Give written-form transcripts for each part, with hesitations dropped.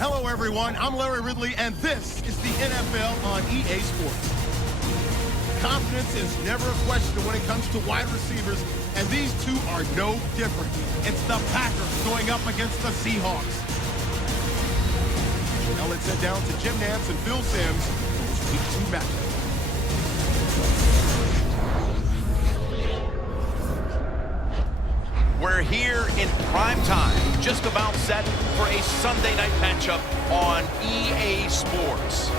Hello, everyone. I'm Larry Ridley, and this is the NFL on EA Sports. Confidence is never a question when it comes to wide receivers, and these two are no different. It's the Packers going up against the Seahawks. Now let's head down to Jim Nantz and Phil Simms for this Week 2 matchup. We're here in prime time, just about set for a Sunday night matchup on EA Sports.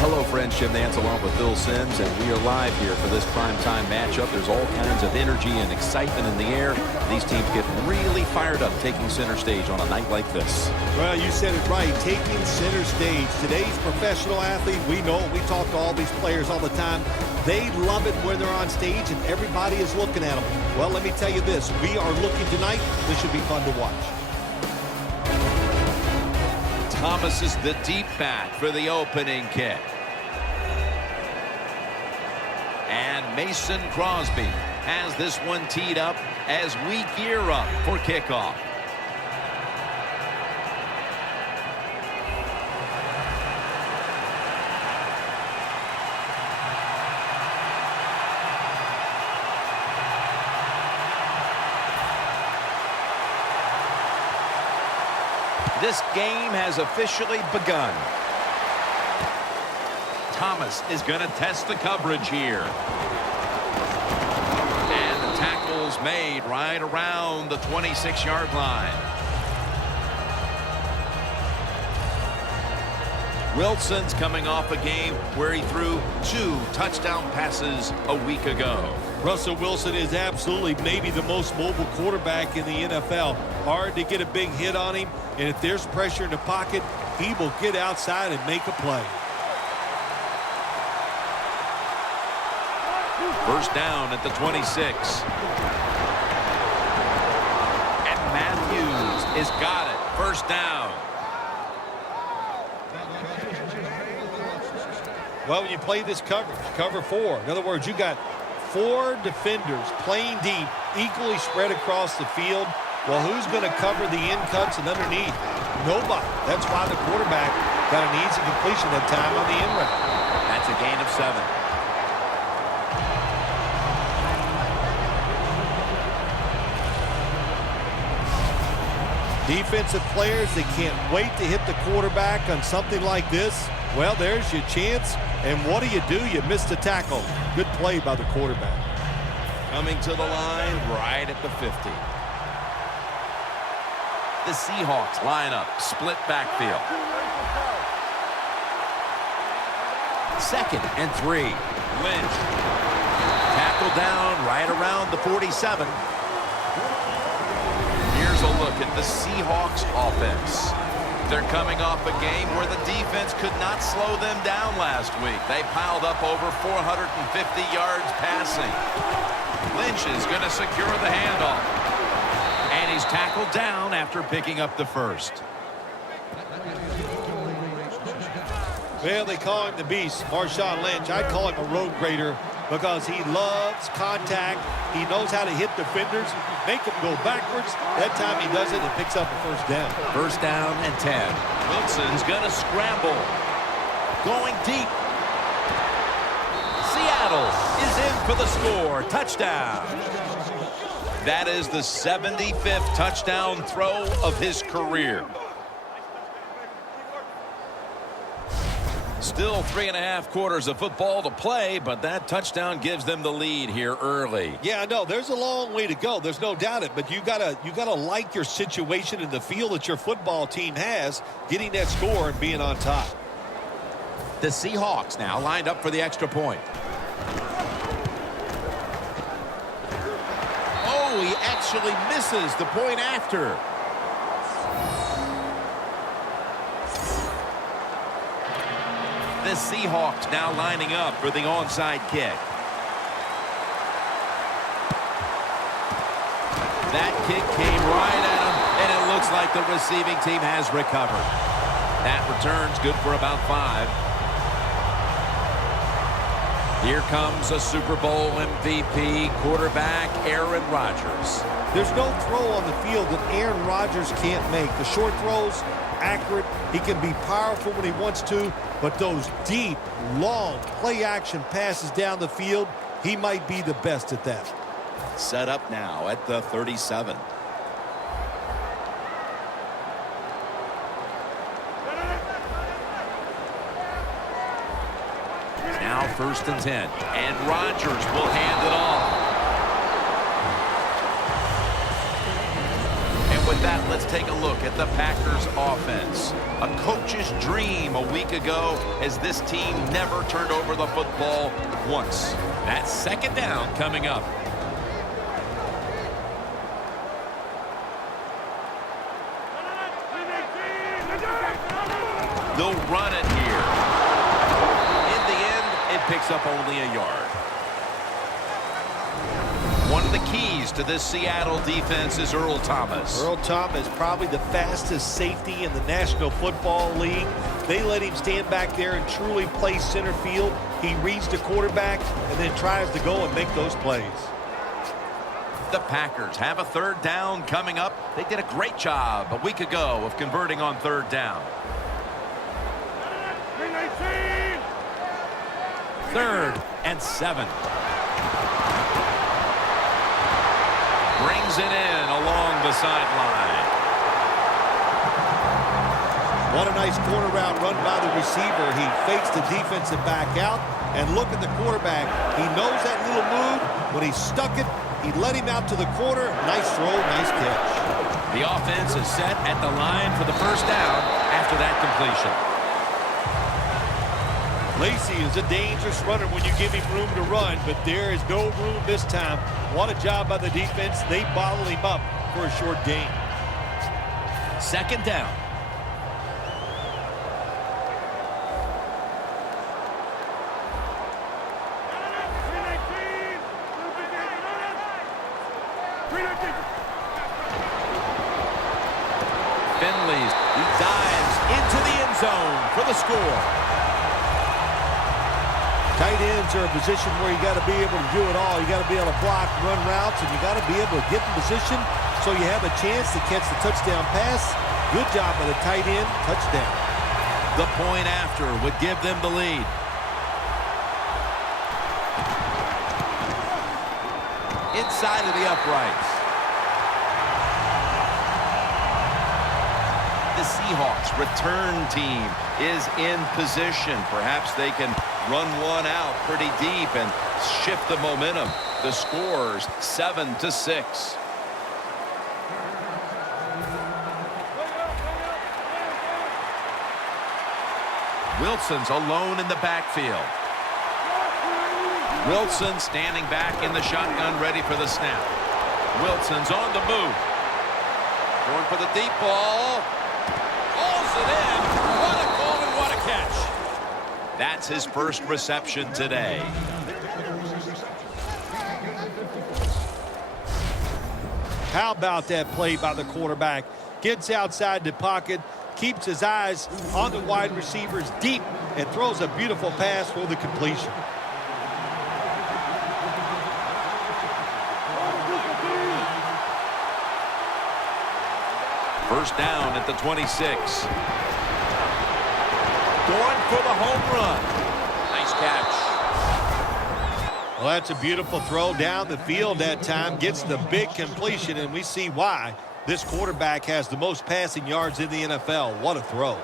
Hello, friends. Jim Nantz along with Phil Simms, and we are live here for this primetime matchup. There's all kinds of energy and excitement in the air. These teams get really fired up taking center stage on a night like this. Well, you said it right, taking center stage. Today's professional athlete, we know it. We talk to all these players all the time. They love it when they're on stage and everybody is looking at them. Well, let me tell you this. We are looking tonight. This should be fun to watch. Thomas is the deep back for the opening kick. And Mason Crosby has this one teed up as we gear up for kickoff. This game has officially begun. Thomas is going to test the coverage here. And the tackle's made right around the 26-yard line. Wilson's coming off a game where he threw 2 touchdown passes a week ago. Russell Wilson is absolutely maybe the most mobile quarterback in the NFL. Hard to get a big hit on him, and if there's pressure in the pocket, he will get outside and make a play. First down at the 26. And Matthews has got it. First down. Well, when you play this coverage, cover 4. In other words, you got 4 defenders playing deep, equally spread across the field. Well, who's going to cover the in cuts and underneath? Nobody. That's why the quarterback got an easy completion that time on the in route. That's a gain of 7. Defensive players, they can't wait to hit the quarterback on something like this. Well, there's your chance. And what do? You miss the tackle. Good play by the quarterback. Coming to the line right at the 50. The Seahawks line up, split backfield. 2nd and 3. Lynch. Tackle down right around the 47. Here's a look at the Seahawks offense. They're coming off a game where the defense could not slow them down last week. They piled up over 450 yards passing. Lynch is going to secure the handoff. And he's tackled down after picking up the first. Well, they call him the beast, Marshawn Lynch. I'd call him a road grader because he loves contact. He knows how to hit defenders, make them go backwards. That time he does it and picks up a first down. First down and 10. Wilson's going to scramble. Going deep. Seattle is in for the score. Touchdown. That is the 75th touchdown throw of his career. Still 3.5 quarters of football to play, but that touchdown gives them the lead here early. Yeah, no, there's a long way to go. There's no doubt it, but you gotta like your situation and the feel that your football team has, getting that score and being on top. The Seahawks now lined up for the extra point. Oh, he actually misses the point after. The Seahawks now lining up for the onside kick. That kick came right at him, and it looks like the receiving team has recovered. That return's good for about 5. Here comes a Super Bowl MVP, quarterback Aaron Rodgers. There's no throw on the field that Aaron Rodgers can't make. The short throws, accurate. He can be powerful when he wants to, but those deep, long play-action passes down the field, he might be the best at that. Set up now at the 37. Now 1st and 10. And Rodgers will hand it off. And with that, let's take a look at the Packers offense. A coach's dream a week ago as this team never turned over the football once. That's 2nd down coming up. They'll run it here. In the end, it picks up only a yard. One of the keys to this Seattle defense is Earl Thomas. Earl Thomas, probably the fastest safety in the National Football League. They let him stand back there and truly play center field. He reads the quarterback and then tries to go and make those plays. The Packers have a 3rd down coming up. They did a great job a week ago of converting on 3rd down. 3rd and 7. Brings it in along the sideline. What a nice corner route run by the receiver. He fakes the defensive back out, and look at the quarterback. He knows that little move. When he stuck it, he let him out to the corner. Nice throw, nice catch. The offense is set at the line for the 1st down after that completion. Lacy is a dangerous runner when you give him room to run, but there is no room this time. What a job by the defense. They bottle him up for a short gain. 2nd down. Finley's, he dives into the end zone for the score. Tight ends are a position where you got to be able to do it all. You got to be able to block, run routes, and you got to be able to get in position so you have a chance to catch the touchdown pass. Good job by the tight end. Touchdown. The point after would give them the lead. Inside of the uprights. The Seahawks return team is in position. Perhaps they can run one out pretty deep and shift the momentum. The score's 7-6. Wilson's alone in the backfield. Wilson standing back in the shotgun, ready for the snap. Wilson's on the move. Going for the deep ball. Hauls it in. What a goal and what a catch. That's his 1st reception today. How about that play by the quarterback? Gets outside the pocket, keeps his eyes on the wide receivers deep, and throws a beautiful pass for the completion. First down at the 26. Going for the home run. Nice catch. Well, that's a beautiful throw down the field that time. Gets the big completion, and we see why this quarterback has the most passing yards in the NFL. What a throw.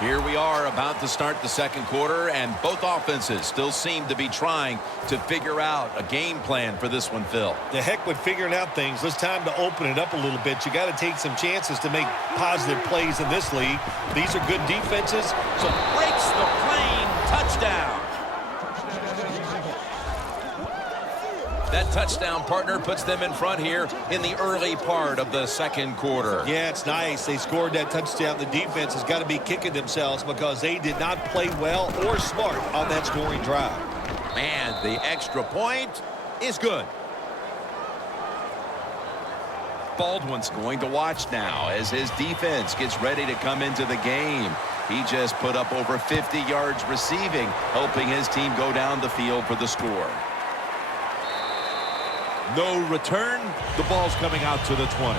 Here we are about to start the 2nd quarter, and both offenses still seem to be trying to figure out a game plan for this one, Phil. The heck with figuring out things. It's time to open it up a little bit. You got to take some chances to make positive plays in this league. These are good defenses. So breaks the plane. Touchdown. That touchdown, partner, puts them in front here in the early part of the 2nd quarter. Yeah, it's nice. They scored that touchdown. The defense has got to be kicking themselves because they did not play well or smart on that scoring drive. And the extra point is good. Baldwin's going to watch now as his defense gets ready to come into the game. He just put up over 50 yards receiving, helping his team go down the field for the score. No return. The ball's coming out to the 20.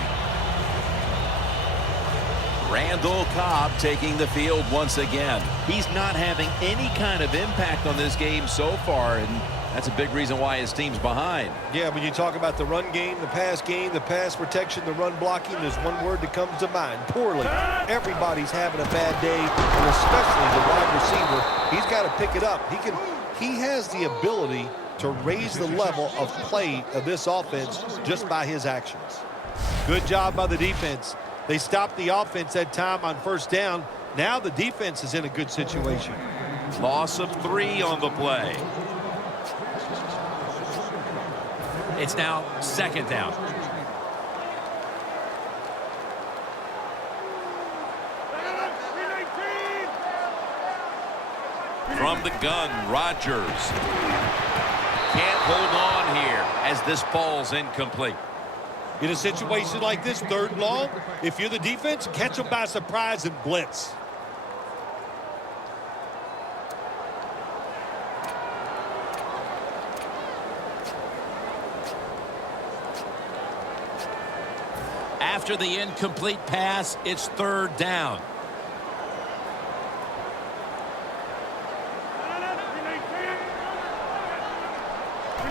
Randall Cobb taking the field once again. He's not having any kind of impact on this game so far, and that's a big reason why his team's behind. Yeah, when you talk about the run game, the pass protection, the run blocking, there's one word that comes to mind: poorly. Everybody's having a bad day, and especially the wide receiver. He's got to pick it up. He has the ability to raise the level of play of this offense just by his actions. Good job by the defense. They stopped the offense that time on first down. Now the defense is in a good situation. Loss of 3 on the play. It's now second down. From the gun, Rodgers can't hold on here as this ball's incomplete. In a situation like this, 3rd and long, if you're the defense, catch them by surprise and blitz. After the incomplete pass, it's 3rd down.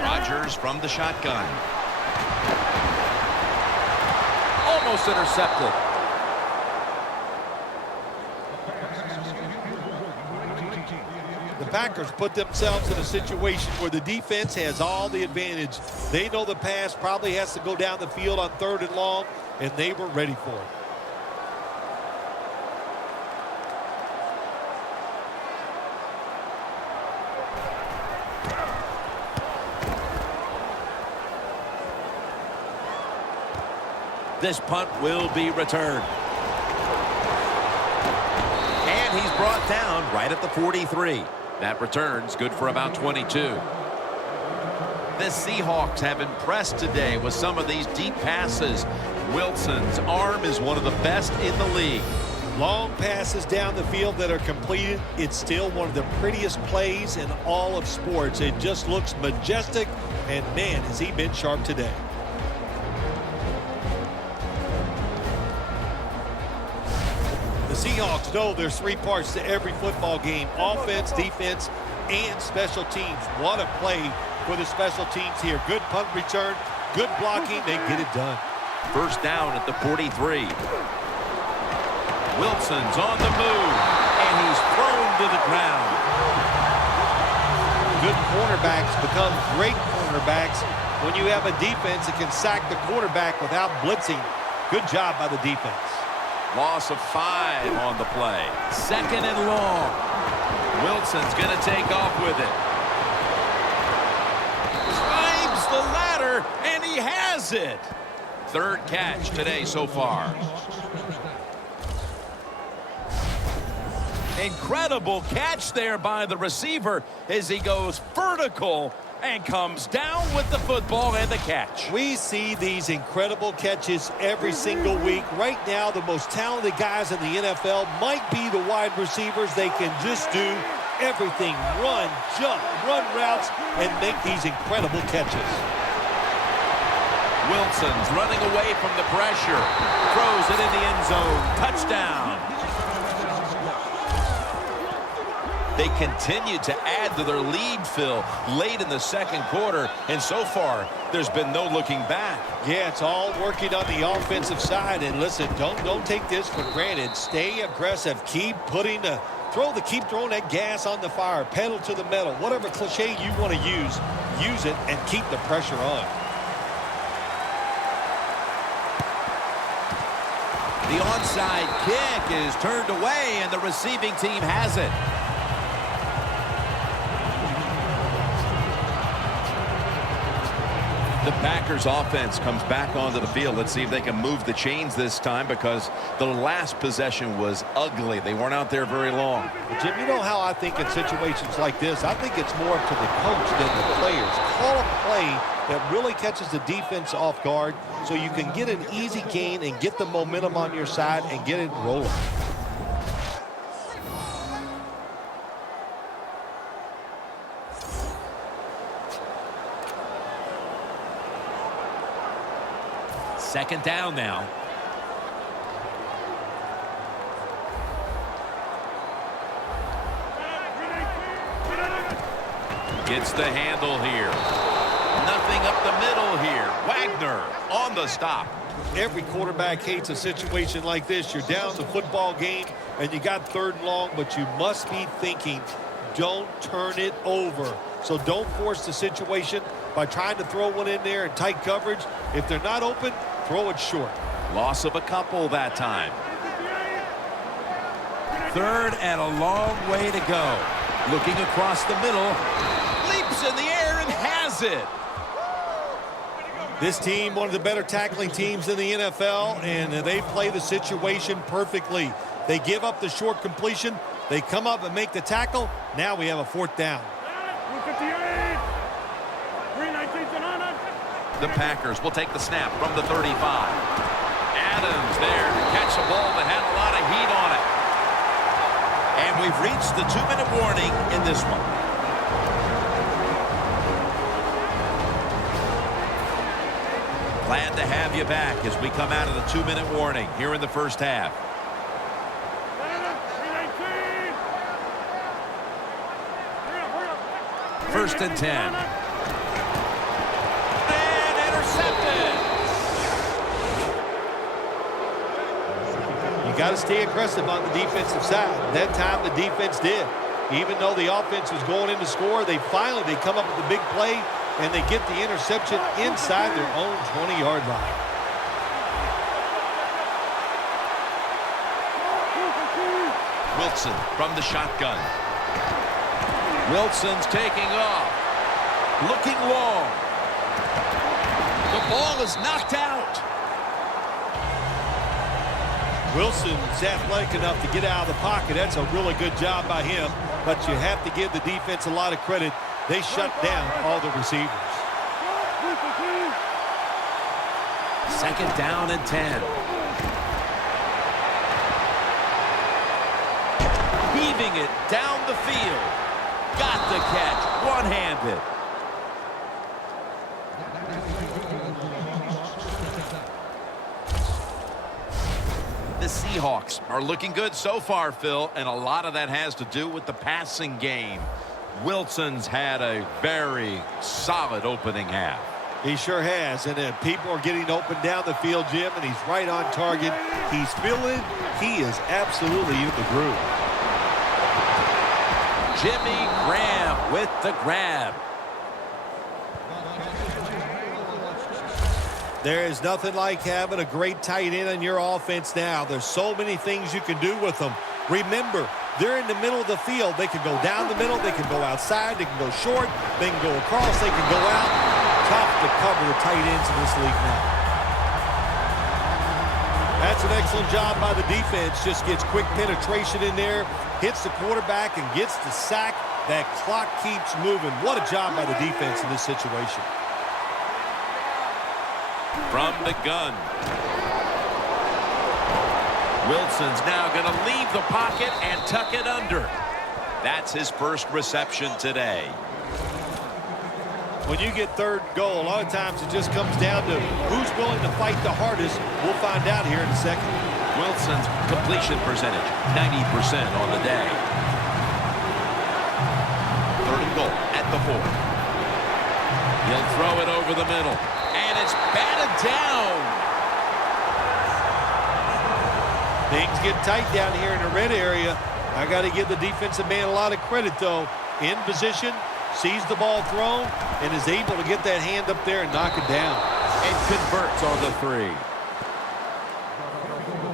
Rodgers from the shotgun. Almost intercepted. The Packers put themselves in a situation where the defense has all the advantage. They know the pass probably has to go down the field on 3rd and long, and they were ready for it. This punt will be returned. And he's brought down right at the 43. That return's good for about 22. The Seahawks have impressed today with some of these deep passes. Wilson's arm is one of the best in the league. Long passes down the field that are completed. It's still one of the prettiest plays in all of sports. It just looks majestic, and man, has he been sharp today. The Seahawks know there's 3 parts to every football game: offense, defense, and special teams. What a play for the special teams here. Good punt return, good blocking. They get it done. First down at the 43. Wilson's on the move, and he's thrown to the ground. Good cornerbacks become great cornerbacks when you have a defense that can sack the quarterback without blitzing. Good job by the defense. Loss of 5 on the play. 2nd and long. Wilson's going to take off with it. Climbs the ladder, and he has it. 3rd catch today so far. Incredible catch there by the receiver as he goes vertical and comes down with the football and the catch. We see these incredible catches every single week. Right now, the most talented guys in the NFL might be the wide receivers. They can just do everything: run, jump, run routes, and make these incredible catches. Wilson's running away from the pressure. Throws it in the end zone. Touchdown. They continue to add to their lead, Phil, late in the 2nd quarter, and so far, there's been no looking back. Yeah, it's all working on the offensive side, and listen, don't take this for granted. Stay aggressive. Keep throwing that gas on the fire, pedal to the metal, whatever cliche you want to use it and keep the pressure on. The onside kick is turned away, and the receiving team has it. The Packers offense comes back onto the field. Let's see if they can move the chains this time, because the last possession was ugly. They weren't out there very long. Jim, you know how I think in situations like this, I think it's more up to the coach than the players. Call a play that really catches the defense off guard so you can get an easy gain and get the momentum on your side and get it rolling. Second down now. Gets the handle here. Nothing up the middle here. Wagner on the stop. Every quarterback hates a situation like this. You're down the football game and you got 3rd and long, but you must be thinking, don't turn it over. So don't force the situation by trying to throw one in there in tight coverage. If they're not open, throw it short. Loss of a couple that time. 3rd and a long way to go. Looking across the middle. Leaps in the air and has it. This team, one of the better tackling teams in the NFL, and they play the situation perfectly. They give up the short completion. They come up and make the tackle. Now we have a 4th down. The Packers will take the snap from the 35. Adams there to catch a ball that had a lot of heat on it. And we've reached the 2-minute warning in this one. Glad to have you back as we come out of the 2-minute warning here in the first half. First and 10. You got to stay aggressive on the defensive side. That time the defense did. Even though the offense was going in to score, they come up with the big play and they get the interception inside their own 20-yard line. Wilson from the shotgun. Wilson's taking off. Looking long. The ball is knocked out. Wilson's athletic enough to get out of the pocket. That's a really good job by him, but you have to give the defense a lot of credit. They shut down all the receivers. Second down and 10. Heaving it down the field. Got the catch, one-handed. The Seahawks are looking good so far, Phil, and a lot of that has to do with the passing game. Wilson's had a very solid opening half. He sure has, and people are getting open down the field, Jim, and he's right on target. He's feeling, he is absolutely in the groove. Jimmy Graham with the grab. There is nothing like having a great tight end in your offense now. There's so many things you can do with them. Remember, they're in the middle of the field. They can go down the middle. They can go outside. They can go short. They can go across. They can go out. Tough to cover the tight ends in this league now. That's an excellent job by the defense. Just gets quick penetration in there, hits the quarterback, and gets the sack. That clock keeps moving. What a job by the defense in this situation. From the gun. Wilson's now going to leave the pocket and tuck it under. That's his first reception today. When you get 3rd goal, a lot of times it just comes down to who's willing to fight the hardest. We'll find out here in a second. Wilson's completion percentage, 90% on the day. 3rd and goal at the 4. He'll throw it over the middle. And it's batted down. Things get tight down here in the red area. I got to give the defensive man a lot of credit, though. In position, sees the ball thrown, and is able to get that hand up there and knock it down. And converts on the 3.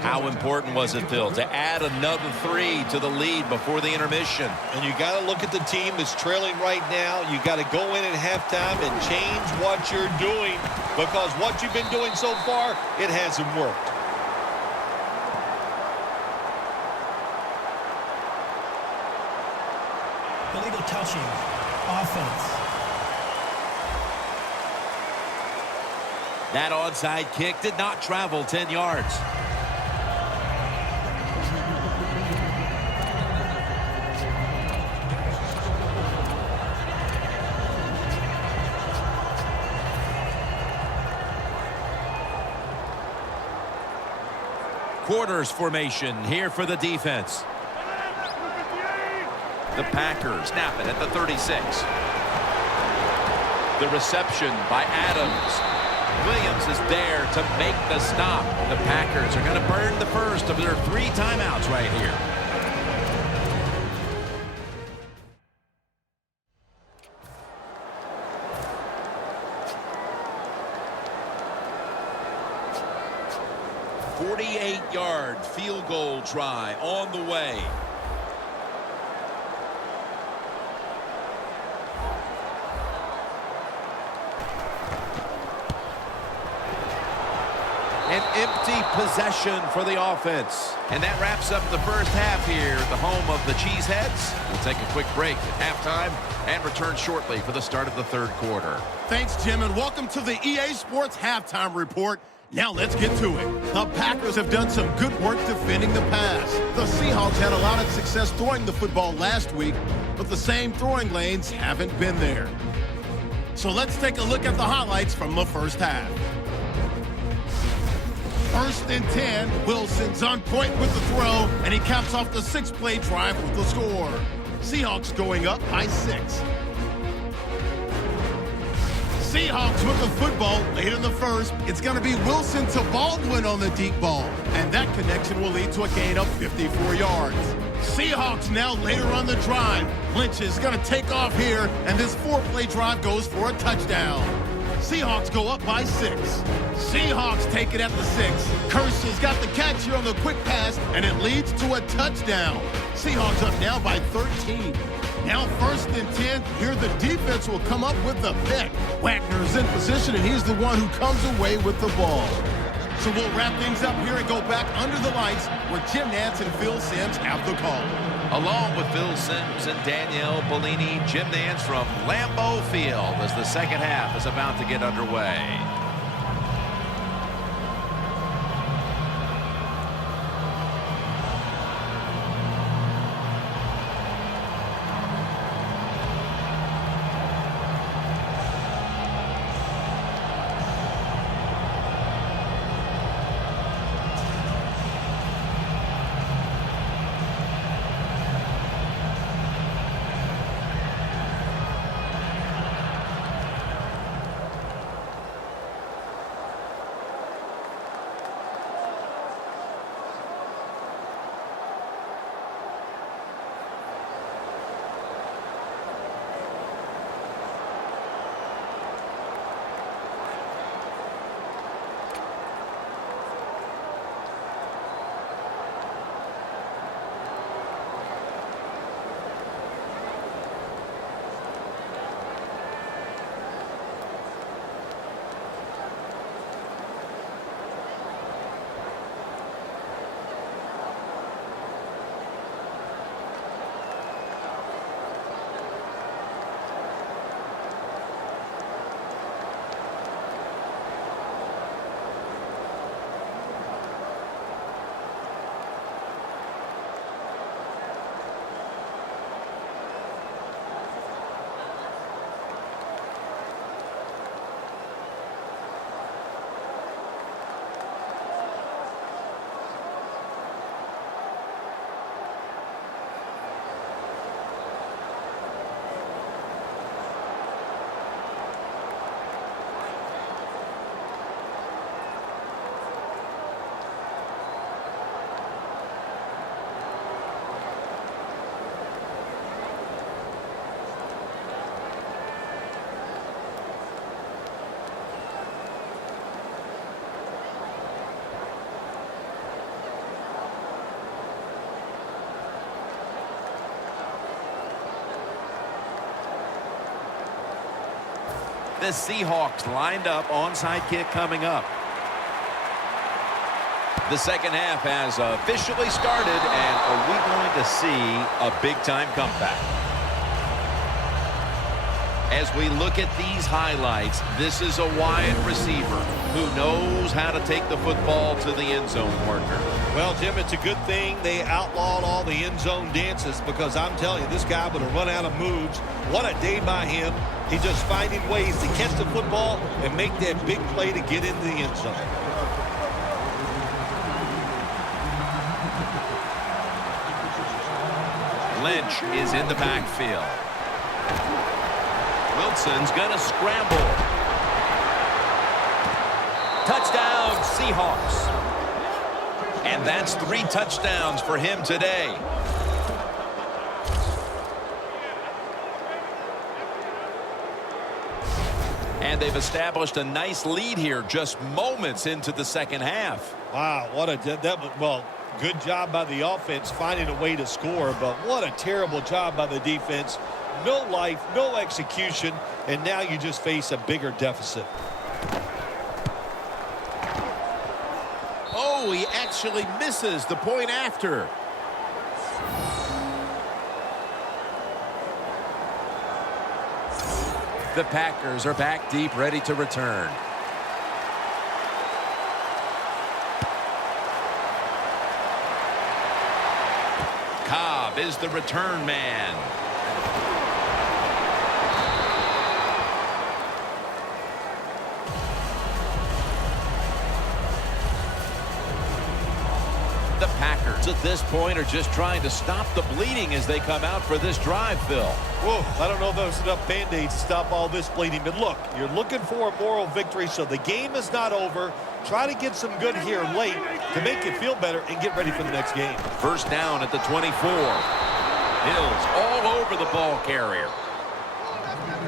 How important was it, Phil, to add another 3 to the lead before the intermission? And you got to look at the team that's trailing right now. You got to go in at halftime and change what you're doing, because what you've been doing so far, it hasn't worked. Illegal touching. Offense. That onside kick did not travel 10 yards. Quarters formation here for the defense. The Packers snap it at the 36. The reception by Adams. Williams is there to make the stop. The Packers are going to burn the first of their 3 timeouts right here. .48-yard field goal try on the way. An empty possession for the offense. And that wraps up the first half here at the home of the Cheeseheads. We'll take a quick break at halftime and return shortly for the start of the third quarter. Thanks, Jim, and welcome to the EA Sports Halftime Report. Now let's get to it. The Packers have done some good work defending the pass. The Seahawks had a lot of success throwing the football last week, but the same throwing lanes haven't been there. So let's take a look at the highlights from the first half. 1st and 10, Wilson's on point with the throw, and he caps off the 6-play drive with the score. Seahawks going up by 6. Seahawks with the football late in the first. It's going to be Wilson to Baldwin on the deep ball, and that connection will lead to a gain of 54 yards. Seahawks now later on the drive. Lynch is going to take off here, and this 4-play drive goes for a touchdown. Seahawks go up by 6. Seahawks take it at the 6. Kersey's got the catch here on the quick pass, and it leads to a touchdown. Seahawks up now by 13. Now 1st and 10. Here the defense will come up with the pick. Wagner's in position, and he's the one who comes away with the ball. So we'll wrap things up here and go back under the lights where Jim Nantz and Phil Simms have the call. Along with Phil Simms and Danielle Bellini, Jim Nantz from Lambeau Field as the second half is about to get underway. The Seahawks lined up, onside kick coming up. The second half has officially started, and are we going to see a big-time comeback? As we look at these highlights, this is a wide receiver who knows how to take the football to the end zone, partner. Well, Jim, it's a good thing they outlawed all the end zone dances, because I'm telling you, this guy would have run out of moves. What a day by him. He's just finding ways to catch the football and make that big play to get into the end zone. Lynch is in the backfield. Wilson's going to scramble. Touchdown, Seahawks. And that's 3 touchdowns for him today. And they've established a nice lead here just moments into the second half. Wow, well, good job by the offense finding a way to score, but what a terrible job by the defense. No life, no execution, and now you just face a bigger deficit. Oh, he actually misses the point after. The Packers are back deep, ready to return. Cobb is the return man. The Packers at this point are just trying to stop the bleeding as they come out for this drive, Phil. Whoa, I don't know if there's enough Band-Aids to stop all this bleeding, but look, you're looking for a moral victory, so the game is not over. Try to get some good here late to make you feel better and get ready for the next game. First down at the 24. Hills all over the ball carrier.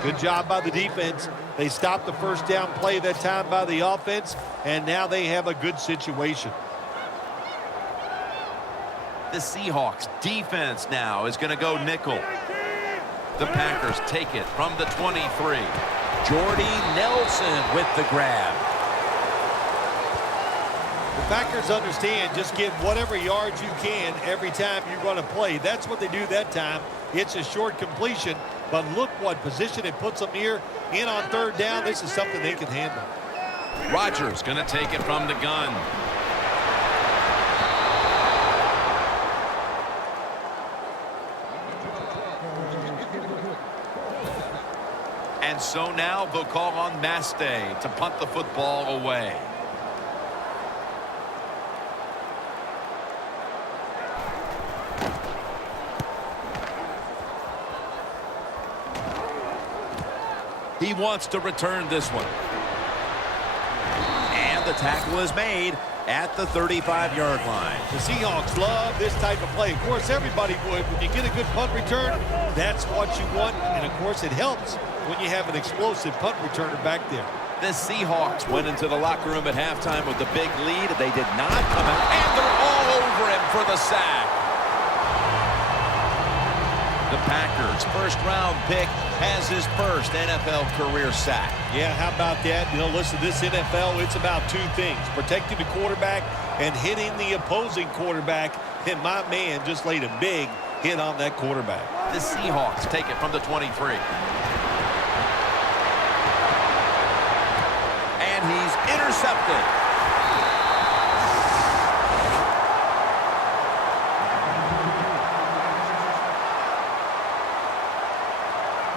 Good job by the defense. They stopped the first down play that time by the offense, and now they have a good situation. The Seahawks defense now is going to go nickel. The Packers take it from the 23. Jordy Nelson with the grab. The Packers understand just get whatever yards you can every time you're going to play. That's what they do that time. It's a short completion, but look what position it puts them here in on third down. This is something they can handle. Rodgers going to take it from the gun. And so now they'll call on Maste to punt the football away. He wants to return this one. And the tackle is made at the 35-yard line. The Seahawks love this type of play. Of course, everybody would. When you get a good punt return, that's what you want. And, of course, it helps when you have an explosive punt returner back there. The Seahawks went into the locker room at halftime with the big lead. They did not come out, and they're all over him for the sack. The Packers' first-round pick has his first NFL career sack. Yeah, how about that? You know, listen, this NFL, it's about two things. Protecting the quarterback and hitting the opposing quarterback. And my man just laid a big hit on that quarterback. The Seahawks take it from the 23. And he's intercepted.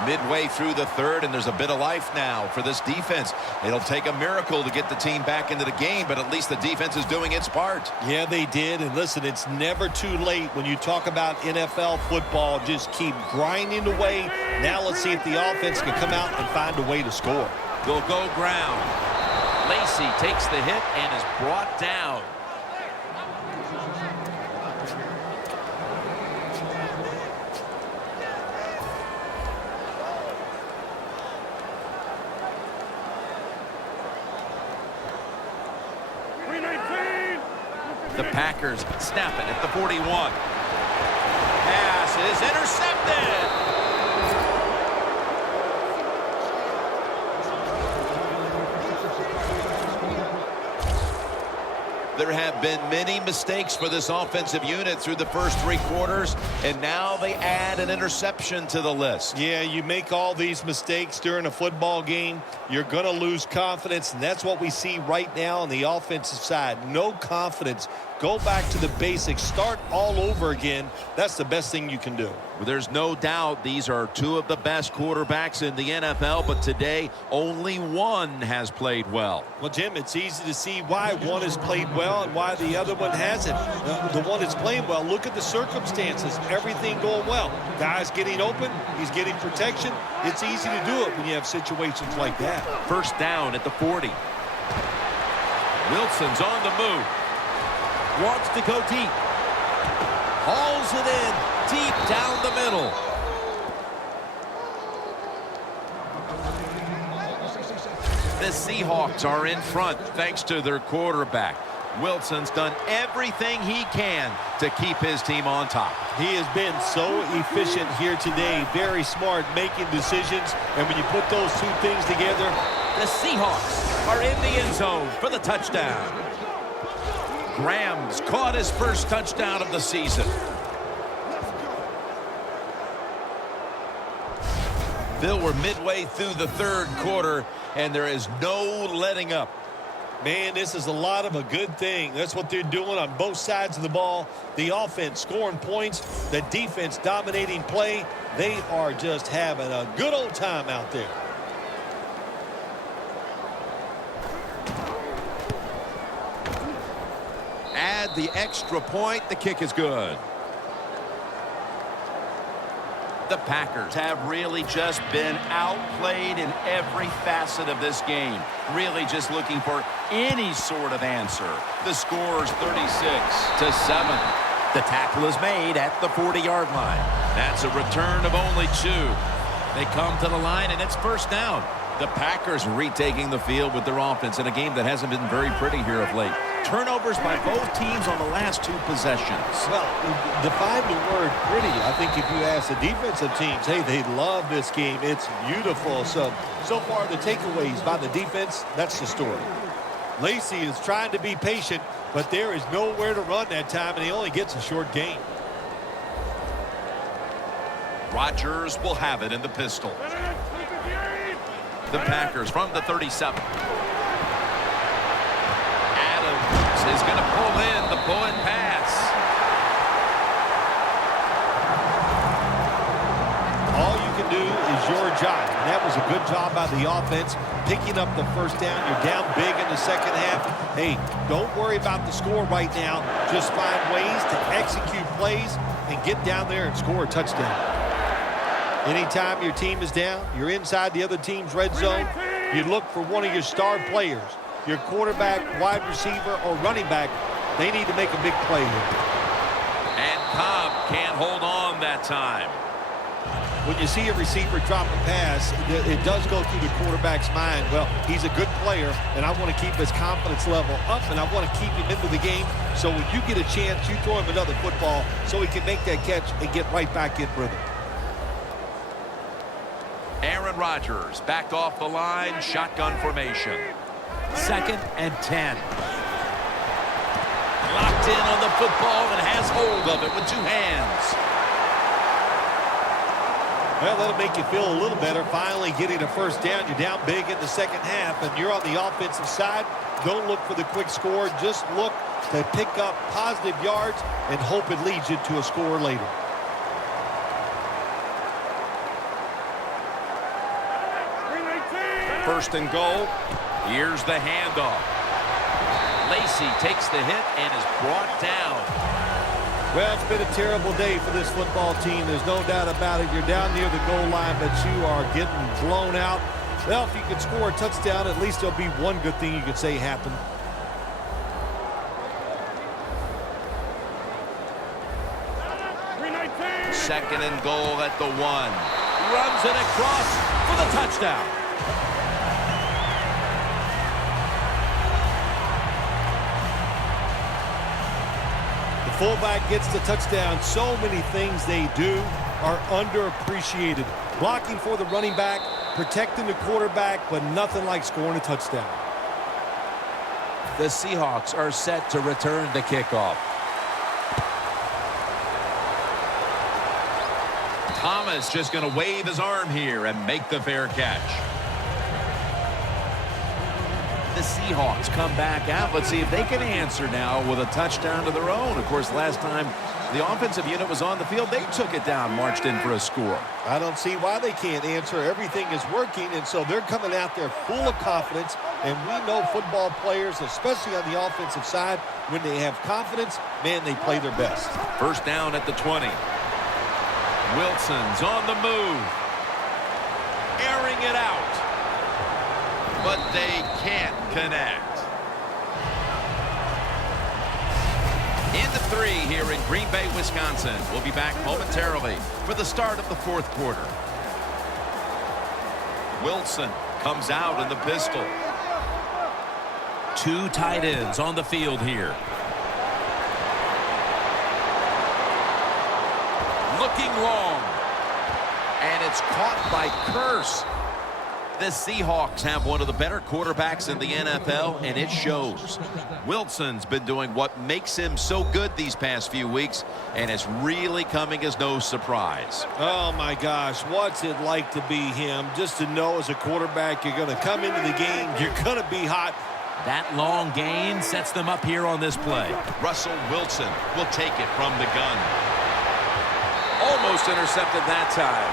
Midway through the third, and there's a bit of life now for this defense. It'll take a miracle to get the team back into the game, but at least the defense is doing its part. Yeah, they did. And listen, it's never too late when you talk about NFL football. Just keep grinding away. Now let's see if the offense can come out and find a way to score. They'll go ground. Lacey takes the hit and is brought down. The Packers snap it at the 41. Pass is intercepted. There have been many mistakes for this offensive unit through the first 3 quarters, and now they add an interception to the list. Yeah, you make all these mistakes during a football game, you're going to lose confidence, and that's what we see right now on the offensive side. No confidence. Go back to the basics. Start all over again. That's the best thing you can do. Well, there's no doubt these are 2 of the best quarterbacks in the NFL, but today only one has played well. Well, Jim, it's easy to see why one has played well and why the other one hasn't. The one that's playing well, look at the circumstances. Everything going well. Guy's getting open. He's getting protection. It's easy to do it when you have situations like that. First down at the 40. Wilson's on the move. Wants to go deep. Hauls it in deep down the middle. The Seahawks are in front thanks to their quarterback. Wilson's done everything he can to keep his team on top. He has been so efficient here today. Very smart making decisions. And when you put those 2 things together, the Seahawks are in the end zone for the touchdown. Graham's caught his first touchdown of the season. Bill, we're midway through the 3rd quarter, and there is no letting up. man, this is a lot of a good thing. That's what they're doing on both sides of the ball. The offense scoring points, the defense dominating play. They are just having a good old time out there. Add the extra point. The kick is good. The Packers have really just been outplayed in every facet of this game. Really just looking for any sort of answer. The score is 36-7. The tackle is made at the 40-yard line. That's a return of only 2. They come to the line, and it's first down. The Packers retaking the field with their offense in a game that hasn't been very pretty here of late. Turnovers by both teams on the last 2 possessions. Well, define the word pretty. I think if you ask the defensive teams, hey, they love this game. It's beautiful. So far the takeaways by the defense, that's the story. Lacy is trying to be patient, but there is nowhere to run that time, and he only gets a short gain. Rodgers will have it in the pistol. The Packers from the 37. Adams is going to pull in the pull-in pass. All you can do is your job. And that was a good job by the offense, picking up the first down. You're down big in the second half. Hey, don't worry about the score right now. Just find ways to execute plays and get down there and score a touchdown. Anytime your team is down, you're inside the other team's red zone, you look for one of your star players, your quarterback, wide receiver, or running back. They need to make a big play here. And Cobb can't hold on that time. When you see a receiver drop a pass, it does go through the quarterback's mind. Well, he's a good player, and I want to keep his confidence level up, and I want to keep him into the game. So when you get a chance, you throw him another football so he can make that catch and get right back in rhythm. Aaron Rodgers back off the line, shotgun formation. 2nd and 10. Locked in on the football and has hold of it with 2 hands. Well, that'll make you feel a little better. Finally getting a first down. You're down big in the second half, and you're on the offensive side. Don't look for the quick score. Just look to pick up positive yards and hope it leads you to a score later. First and goal. Here's the handoff. Lacy takes the hit and is brought down. Well, it's been a terrible day for this football team. There's no doubt about it. You're down near the goal line, but you are getting blown out. Well, if you can score a touchdown, at least there'll be one good thing you can say happened. Second and goal at the 1. Runs it across for the touchdown. Fullback gets the touchdown. So many things they do are underappreciated. Blocking for the running back, protecting the quarterback, but nothing like scoring a touchdown. The Seahawks are set to return the kickoff. Thomas just going to wave his arm here and make the fair catch. The Seahawks come back out. Let's see if they can answer now with a touchdown to their own. Of course, last time the offensive unit was on the field, they took it down, marched in for a score. I don't see why they can't answer. Everything is working, and so they're coming out there full of confidence. And we know football players, especially on the offensive side, when they have confidence, man, they play their best. First down at the 20. Wilson's on the move. Airing it out. But they can't connect. Into 3 here in Green Bay, Wisconsin. We'll be back momentarily for the start of the fourth quarter. Wilson comes out in the pistol. 2 tight ends on the field here. Looking long. And it's caught by Curse. The Seahawks have one of the better quarterbacks in the NFL, and it shows. Wilson's been doing what makes him so good these past few weeks, and it's really coming as no surprise. Oh, my gosh. What's it like to be him? Just to know as a quarterback, you're going to come into the game, you're going to be hot. That long gain sets them up here on this play. Russell Wilson will take it from the gun. Almost intercepted that time.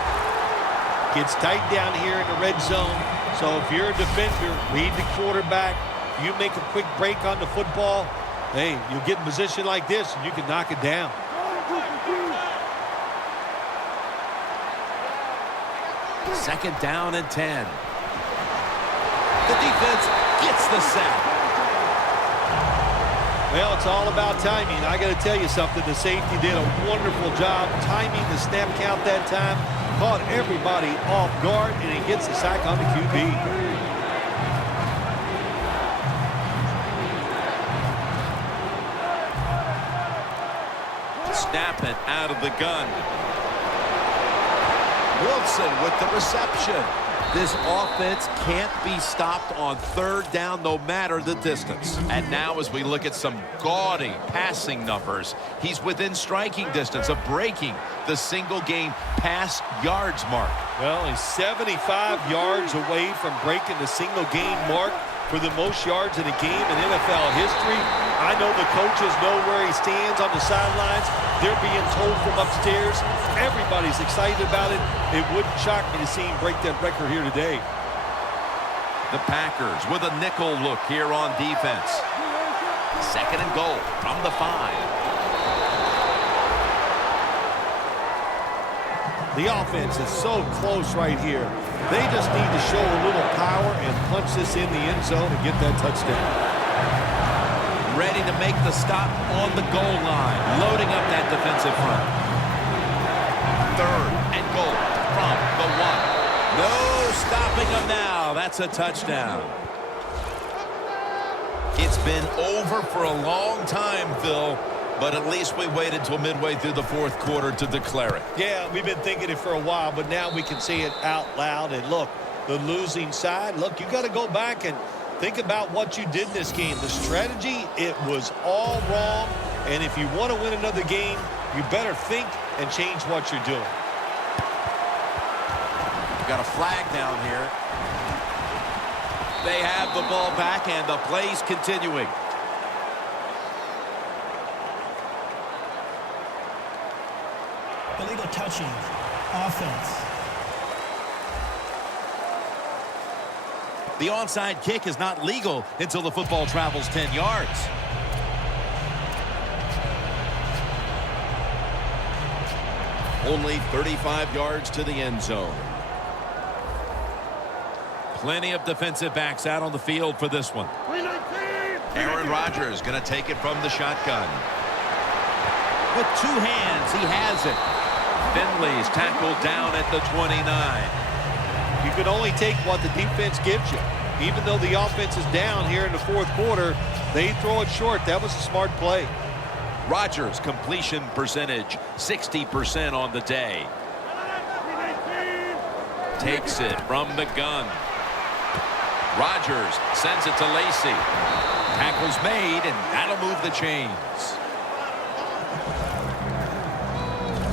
Gets tight down here in the red zone. So if you're a defender, read the quarterback. You make a quick break on the football. Hey, you get in position like this, and you can knock it down. Second down and 10. The defense gets the sack. Well, it's all about timing. I got to tell you something. The safety did a wonderful job timing the snap count that time. Caught everybody off guard, and he gets the sack on the QB. Snap it out of the gun. Wilson with the reception. This offense can't be stopped on third down no matter the distance. And now as we look at some gaudy passing numbers, he's within striking distance of breaking the single game pass yards mark. Well, he's 75 yards away from breaking the single game mark for the most yards in a game in NFL history. I know the coaches know where he stands on the sidelines. They're being told from upstairs. Everybody's excited about it. It wouldn't shock me to see him break that record here today. The Packers with a nickel look here on defense. Second and goal from the 5. The offense is so close right here. They just need to show a little power and punch this in the end zone and get that touchdown. Ready to make the stop on the goal line. Loading up that defensive front. Third and goal from the 1. No stopping them now. That's a touchdown. It's been over for a long time, Phil, but at least we waited till midway through the fourth quarter to declare it. Yeah, we've been thinking it for a while, but now we can say it out loud. And look, the losing side, look, you got to go back and think about what you did in this game. The strategy, it was all wrong. And if you want to win another game, you better think and change what you're doing. Got a flag down here. They have the ball back, and the play's continuing. Illegal touching. Offense. The onside kick is not legal until the football travels 10 yards. Only 35 yards to the end zone. Plenty of defensive backs out on the field for this one. Aaron Rodgers going to take it from the shotgun. With 2 hands, he has it. Finley's tackled down at the 29. You can only take what the defense gives you. Even though the offense is down here in the fourth quarter, they throw it short. That was a smart play. Rodgers' completion percentage, 60% on the day. Takes it from the gun. Rodgers sends it to Lacy. Tackle's made, and that'll move the chains.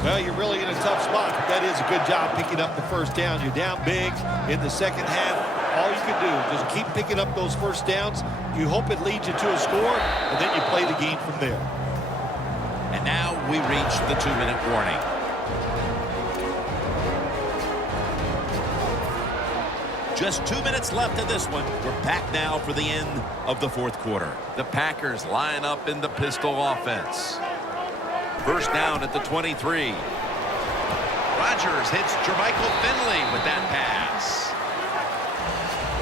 Well, you're really in a tough spot. That is a good job picking up the first down. You're down big in the second half. All you can do is just keep picking up those first downs. You hope it leads you to a score, and then you play the game from there. And now we reach the 2-minute warning. Just 2 minutes left in this one. We're back now for the end of the fourth quarter. The Packers line up in the pistol offense. First down at the 23. Rodgers hits Jermichael Finley with that pass.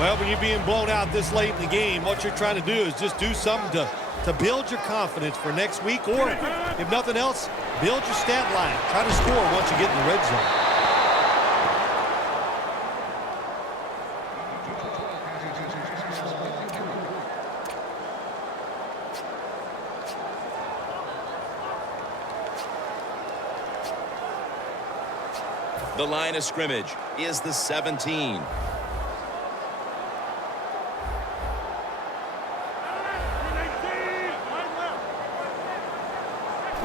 Well, when you're being blown out this late in the game, what you're trying to do is just do something to build your confidence for next week, or if nothing else, build your stat line. Try to score once you get in the red zone. The line of scrimmage is the 17.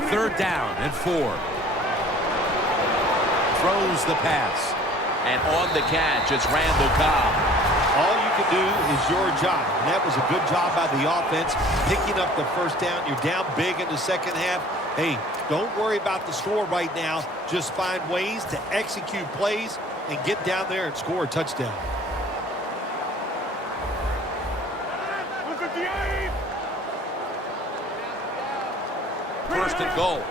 Third down and 4. Throws the pass. And on the catch, it's Randall Cobb. All you can do is your job. And that was a good job by the offense, picking up the first down. You're down big in the second half. Hey, don't worry about the score right now. Just find ways to execute plays and get down there and score a touchdown. First and goal.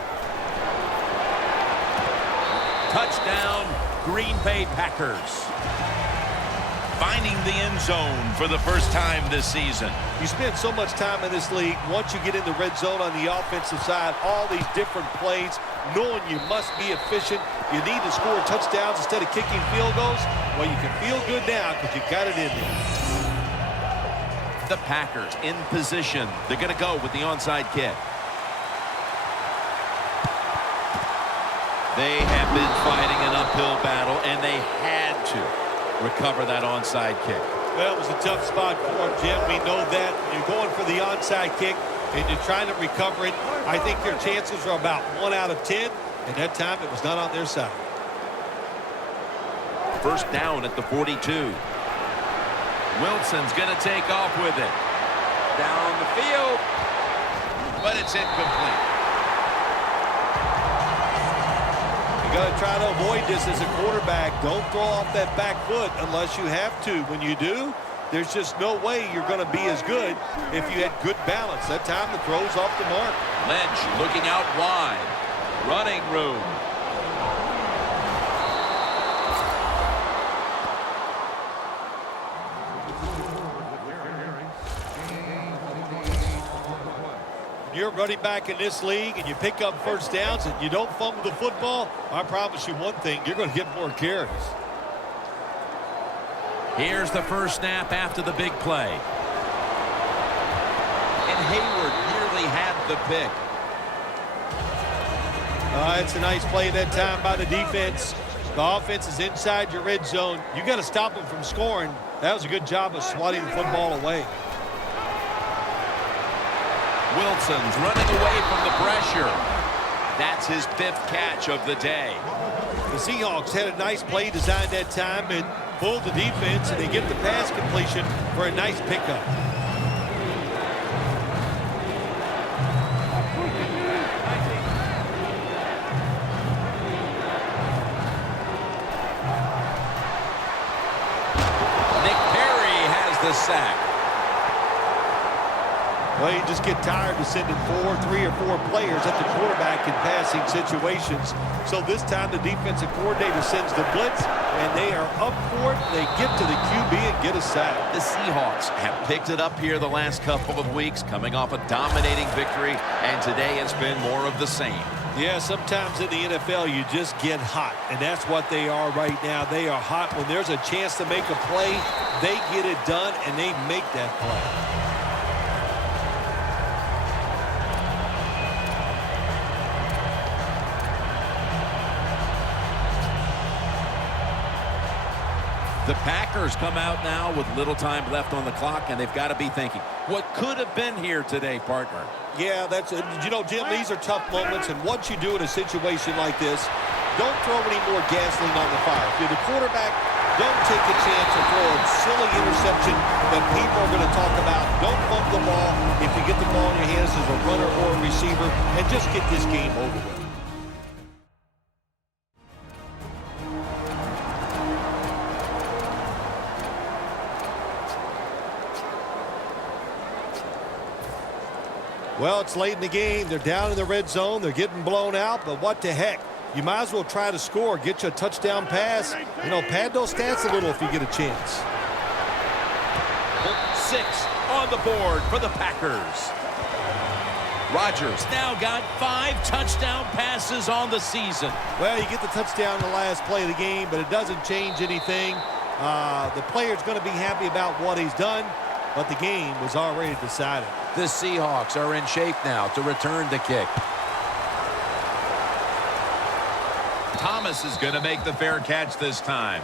Touchdown, Green Bay Packers. Finding the end zone for the first time this season. You spend so much time in this league. Once you get in the red zone on the offensive side, all these different plays, knowing you must be efficient. You need to score touchdowns instead of kicking field goals. Well, you can feel good now because you got it in there. The Packers in position. They're going to go with the onside kick. They have been fighting an uphill battle, and they had to recover that onside kick. Well, it was a tough spot for him, Jim. We know that. You're going for the onside kick, and you're trying to recover it. I think your chances are about 1 out of 10, and that time it was not on their side. First down at the 42. Wilson's going to take off with it. Down the field, but it's incomplete. You got to try to avoid this as a quarterback. Don't throw off that back foot unless you have to. When you do, there's just no way you're going to be as good if you had good balance. That time the throw's off the mark. Lynch looking out wide. Running room. You're running back in this league and you pick up first downs and you don't fumble the football, I promise you one thing, you're going to get more carries. Here's the first snap after the big play. And Hayward nearly had the pick. It's a nice play that time by the defense. The offense is inside your red zone. You got to stop them from scoring. That was a good job of swatting the football away. Wilson's running away from the pressure. That's his 5th catch of the day. The Seahawks had a nice play designed that time and pulled the defense, and they get the pass completion for a nice pickup. Nick Perry has the sack. Well, you just get tired of sending 3 or 4 players at the quarterback in passing situations. So this time the defensive coordinator sends the blitz, and they are up for it. They get to the QB and get a sack. The Seahawks have picked it up here the last couple of weeks, coming off a dominating victory, and today it's been more of the same. Yeah, sometimes in the NFL you just get hot, and that's what they are right now. They are hot. When there's a chance to make a play, they get it done, and they make that play. The Packers come out now with little time left on the clock, and they've got to be thinking, what could have been here today, partner? Yeah, that's it. You know, Jim, these are tough moments, and what you do in a situation like this, don't throw any more gasoline on the fire. If you're the quarterback, don't take a chance to throw a silly interception that people are going to talk about. Don't bump the ball if you get the ball in your hands as a runner or a receiver, and just get this game over with. Well, it's late in the game. They're down in the red zone. They're getting blown out, but what the heck? You might as well try to score. Get you a touchdown pass. You know, pad those stats a little if you get a chance. 6 on the board for the Packers. Rodgers now got 5 touchdown passes on the season. Well, you get the touchdown in the last play of the game, but it doesn't change anything. The player's going to be happy about what he's done, but the game was already decided. The Seahawks are in shape now to return the kick. Thomas is going to make the fair catch this time.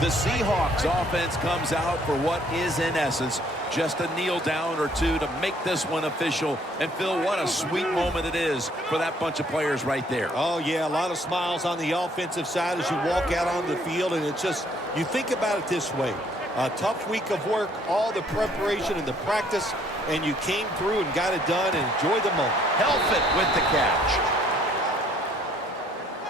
The Seahawks offense comes out for what is, in essence, just a kneel down or two to make this one official. And Phil, what a sweet moment it is for that bunch of players right there. Oh, yeah, a lot of smiles on the offensive side as you walk out on the field. And it's just, you think about it this way. A tough week of work, all the preparation and the practice, and you came through and got it done and enjoyed the moment. Helfet with the catch.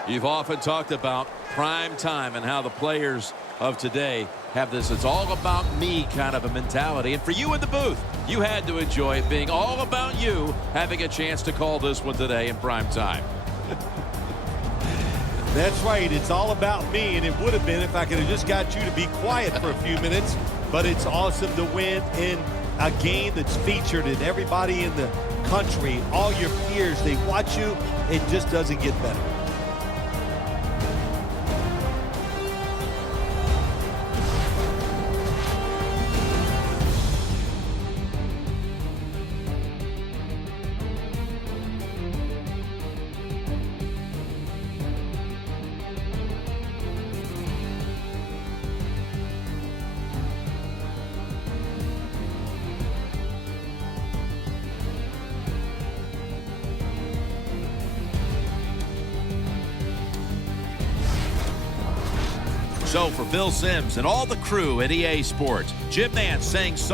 You've often talked about prime time and how the players of today have this "it's all about me" kind of a mentality. And for you in the booth, you had to enjoy it being all about you, having a chance to call this one today in prime time. That's right. It's all about me, and it would have been if I could have just got you to be quiet for a few minutes. But it's awesome to win in a game that's featured in everybody in the country. All your peers, they watch you. It just doesn't get better. So for Phil Simms and all the crew at EA Sports, Jim Nantz saying so